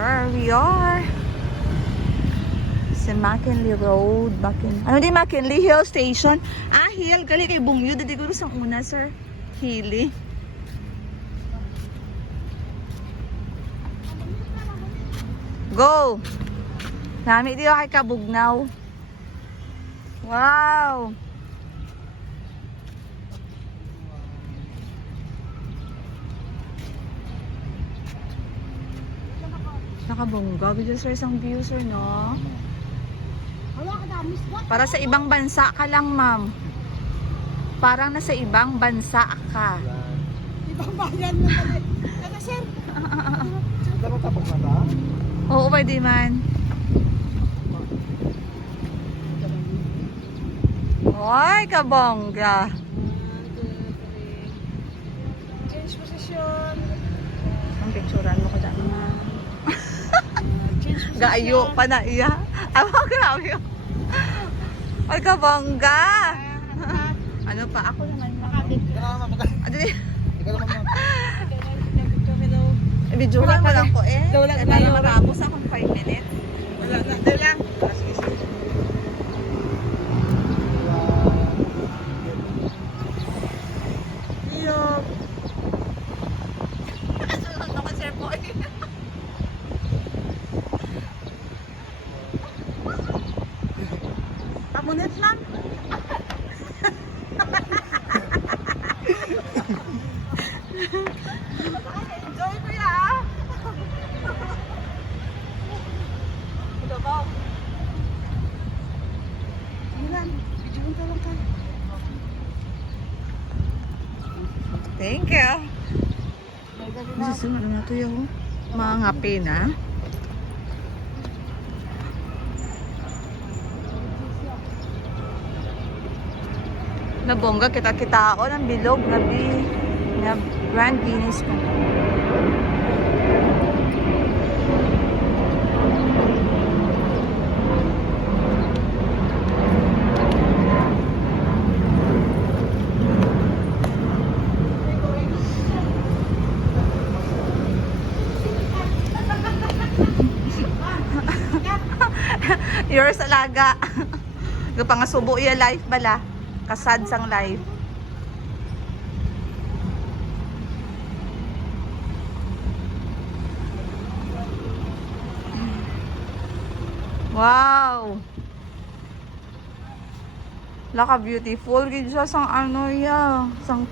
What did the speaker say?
Where we are? Sa McKinley Road. Ano di McKinley Hill Station? Ah, Hill. Gali kay Bungyo. Dati ko sa una, sir. Hilly. Go! Nami dito kay Kabugnaw. Wow! Nakabongga. Video sir, isang view sir, no? Para sa ibang bansa ka lang, ma'am. Parang nasa ibang bansa ka. Ibang bayan na pala. Ano, sir? Dapat tapos na ba? Oo, pwede man. Ay, kabongga. Change position. Ang picturean mo ko dyan. Change position. Gaayo pa na iya. Ay, mga grabe yun. Ay, kabongga. Ano pa? Ako naman. Ikaw naman matay. Ano din? Ikaw naman matay. Hello. Video lang pa lang ko eh. Wala Kaya na tayo yun. matapos akong 5 minutes. Wala na. Doon lang. Ah, sige, sige. Iyo. Sunod ako, sir boy. Pamunit lang. Enjoy ko ya. Ito ba? Sige lang. Videoin ka lang tayo. Thank you. May gabi na. Masusunod na ito yung mga ngapi na. Nabongga kita-kita ako ng bilog na Grand Guinness ko. Yours alaga. Gapangasubo iya life bala. Kasad sang life. Wow. Laka beautiful gid siya sang ano ya, sang